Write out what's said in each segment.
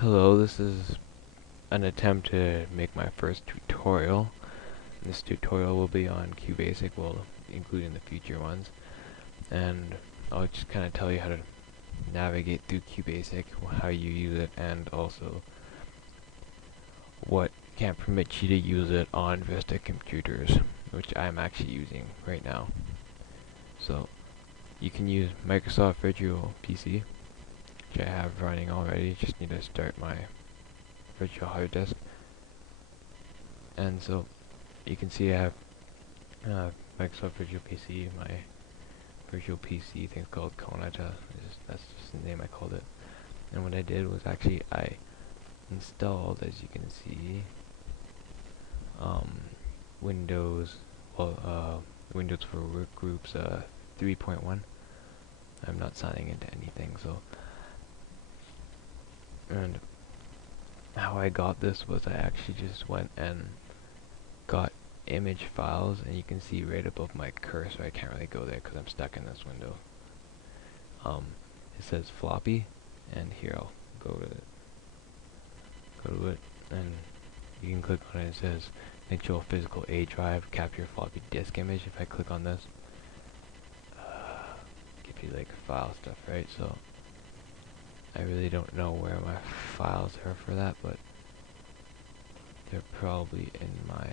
Hello, this is an attempt to make my first tutorial. This tutorial will be on Qbasic, well, including the future ones, and I'll just kind of tell you how to navigate through Qbasic, how you use it, and also what can't permit you to use it on Vista computers, which I'm actually using right now. So, you can use Microsoft Virtual PC, which I have running already. Just need to start my virtual hard disk. And so you can see I have Microsoft Virtual PC. My virtual PC thing's called Konata. That's just the name I called it. And what I did was actually I installed, as you can see, Windows, Windows for Workgroups 3.1. I'm not signing into anything, so. And how I got this was I actually just went and got image files, and you can see right above my cursor, I can't really go there because I'm stuck in this window. It says floppy, and here I'll go to it, and you can click on it. It says control physical A drive, capture floppy disk image. If I click on this, give you like file stuff, right? So I really don't know where my files are for that, but they're probably in my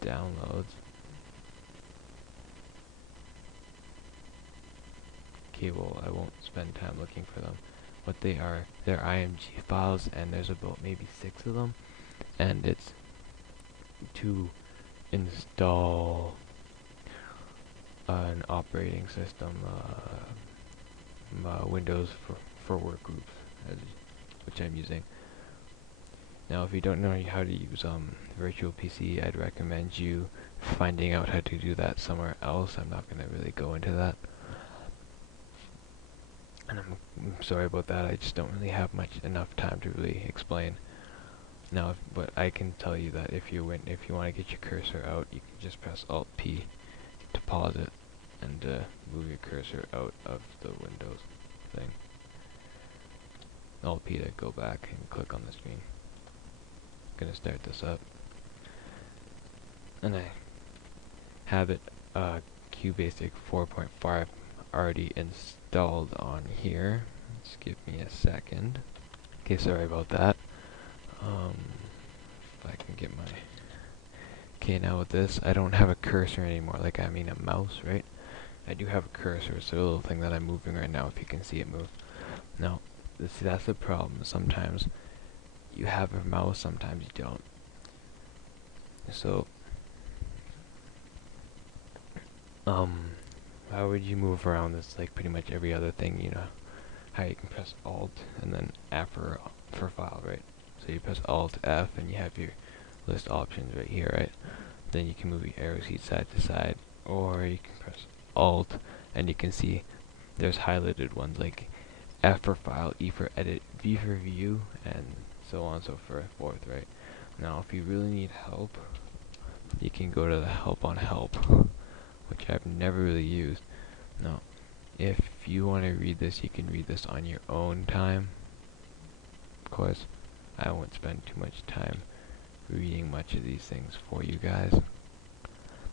downloads. Okay, well, I won't spend time looking for them. What they are, they're IMG files, and there's about maybe 6 of them, and it's to install an operating system, Windows for Workgroups, which I'm using. Now, if you don't know how to use Virtual PC, I'd recommend you finding out how to do that somewhere else. I'm not going to really go into that. And I'm sorry about that, I just don't really have enough time to really explain. Now, but I can tell you that if you want to get your cursor out, you can just press Alt P to pause it and move your cursor out of the Windows thing. Alt P to go back and click on the screen. I'm gonna start this up, and I have it Qbasic 4.5 already installed on here. Just give me a second. Okay, sorry about that. If I can get my... Okay, now with this, I don't have a cursor anymore, like I mean a mouse, right? I do have a cursor, so a little thing that I'm moving right now, if you can see it move. Now, that's the problem. Sometimes you have a mouse, sometimes you don't. So, how would you move around this? Like pretty much every other thing, you know, how you can press Alt and then F for file, right? So you press Alt F and you have your list options right here, right? Then you can move your arrow keys side to side, or you can press Alt and you can see there's highlighted ones like F for file, E for edit, V for view, and so on and so forth, right? Now, if you really need help, you can go to the help on help, which I've never really used. Now, if you want to read this, you can read this on your own time. Of course, I won't spend too much time reading much of these things for you guys.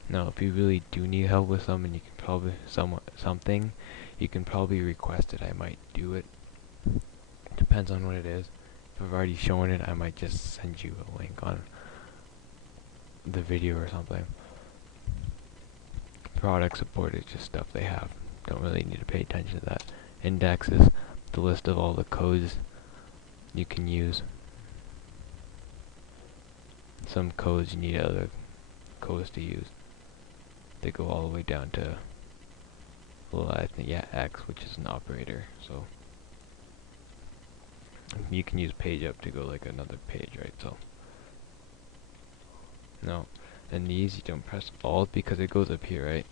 Now, if you really do need help with something, you can probably you can probably request it. I might do it. Depends on what it is. If I've already shown it, I might just send you a link on the video or something. Product support is just stuff they have. Don't really need to pay attention to that. Indexes, the list of all the codes you can use. Some codes you need other codes to use. They go all the way down to, well, I think, yeah, X, which is an operator. So you can use page up to go like another page, right? So no, and these you don't press Alt because it goes up here, right?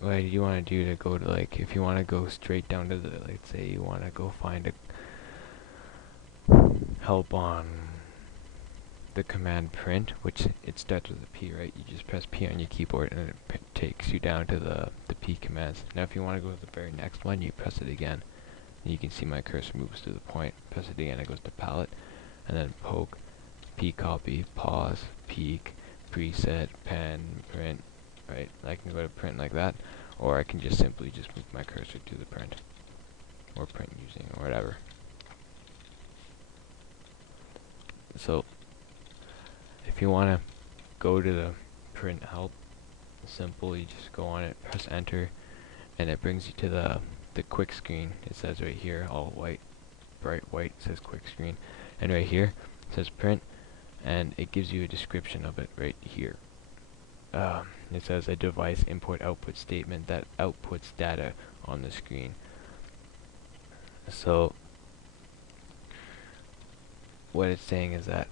What you want to do to go to, like, if you want to go straight down to the, let's say you want to go find a help on the command print, which it starts with a P, right? You just press P on your keyboard and it takes you down to the P commands. Now if you want to go to the very next one, you press it again. You can see my cursor moves to the point. Press it again, it goes to palette, and then poke, p copy, pause, peek, preset, pen, print. Right? I can go to print like that, or I can just simply just move my cursor to the print, or print using, or whatever. So if you want to go to the print help, simple, you just go on it, press enter, and it brings you to the quick screen. It says right here, all white, bright white, says quick screen, and right here it says print, and it gives you a description of it right here. It says a device input-output statement that outputs data on the screen. So what it's saying is that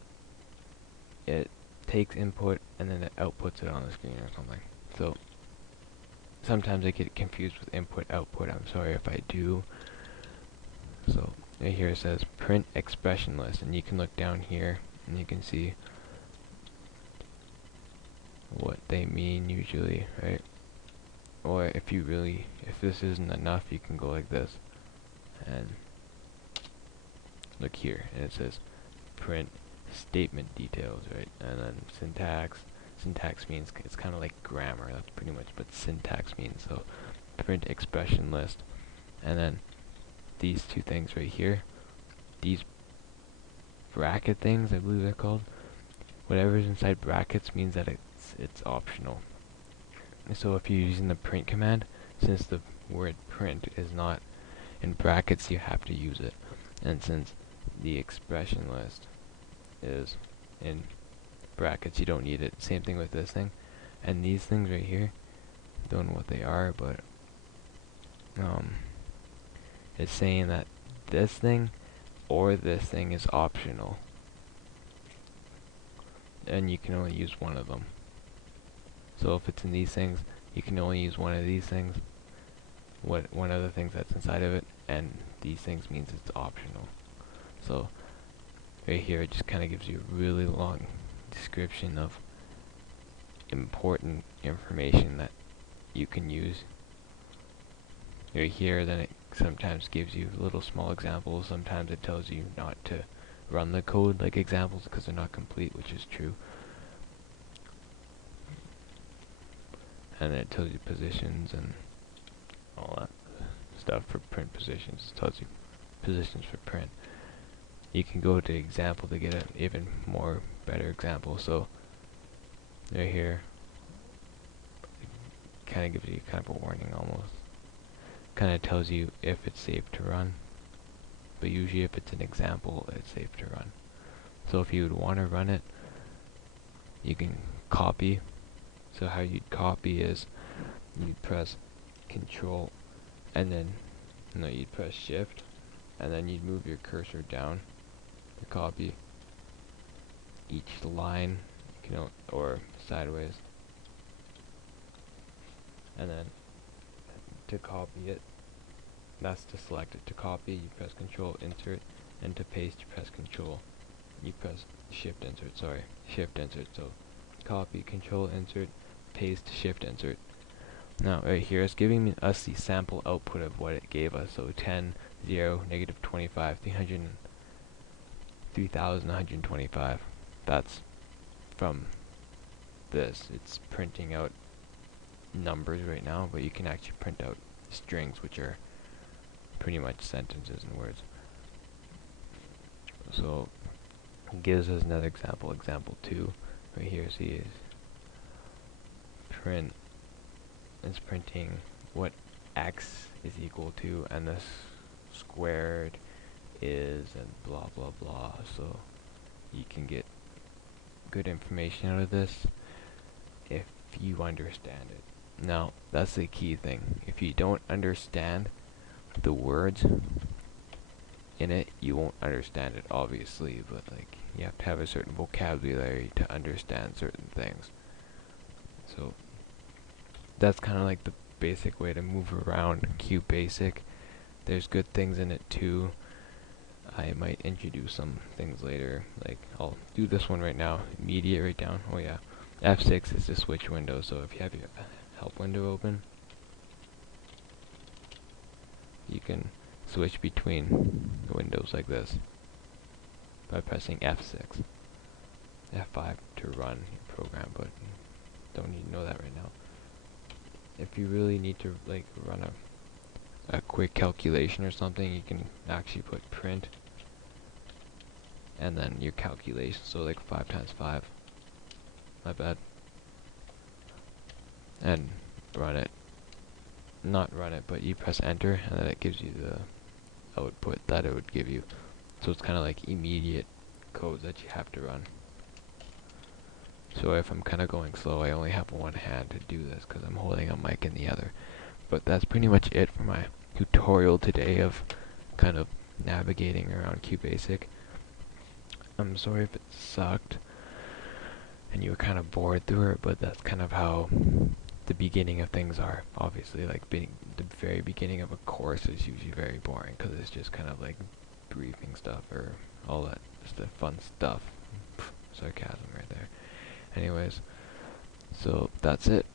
it takes input and then it outputs it on the screen or something. So sometimes I get confused with input output. I'm sorry if I do. So right here it says print expression list, and you can look down here and you can see what they mean usually, right? Or if this isn't enough, you can go like this and look here, and it says print statement details, right? And then syntax. Syntax means it's kind of like grammar, that's pretty much what syntax means. So print expression list, and then these two things right here, these bracket things, I believe they're called. Whatever's inside brackets means that it's optional. So if you're using the print command, since the word print is not in brackets, you have to use it. And since the expression list is in brackets, you don't need it. Same thing with this thing. And these things right here, don't know what they are, but it's saying that this thing or this thing is optional, and you can only use one of them. So if it's in these things, you can only use one of these things, one of the things that's inside of it, and these things means it's optional. So right here it just kind of gives you a really long description of important information that you can use. Right here, then it sometimes gives you little small examples. Sometimes it tells you not to run the code like examples because they're not complete, which is true. And then it tells you positions and all that stuff for print positions. It tells you positions for print. You can go to example to get an even more better example. So right here, it kind of gives you kind of a warning almost. Kind of tells you if it's safe to run, but usually if it's an example, it's safe to run. So if you would want to run it, you can copy. So how you'd copy is you'd press Control and then you'd press Shift, and then you'd move your cursor down to copy each line, or sideways, and then to copy it, that's to select it. To copy, you press Control Insert, and to paste, you press Control. You press Shift Insert. Shift Insert. So copy, Control Insert, paste, Shift Insert. Now right here it's giving us the sample output of what it gave us. So 10, 0, negative 25, 300, 3,125. That's from this. It's printing out numbers right now, but you can actually print out strings, which are pretty much sentences and words. So it gives us another example, example 2 right here. See, is print. It's printing what x is equal to, and this squared is, and blah blah blah. So you can get good information out of this if you understand it. Now that's the key thing. If you don't understand the words in it, you won't understand it, obviously, but like you have to have a certain vocabulary to understand certain things. So that's kind of like the basic way to move around Qbasic. There's good things in it too. I might introduce some things later, like I'll do this one right now. Immediate right down. Oh yeah, F6 is the switch window. So if you have your help window open, you can switch between the windows like this by pressing F6. F5 to run your program, but don't need to know that right now. If you really need to like run a quick calculation or something, you can actually put print and then your calculation, so like 5 times 5, my bad, and run it. Not run it, but you press enter and then it gives you the output that it would give you. So it's kind of like immediate code that you have to run. So if I'm kind of going slow, I only have one hand to do this because I'm holding a mic in the other. But that's pretty much it for my tutorial today of kind of navigating around Qbasic. I'm sorry if it sucked and you were kind of bored through it, but that's kind of how the beginning of things are. Obviously, like the very beginning of a course is usually very boring because it's just kind of like briefing stuff or all that, just the fun stuff. Sarcasm right there. Anyways, so that's it.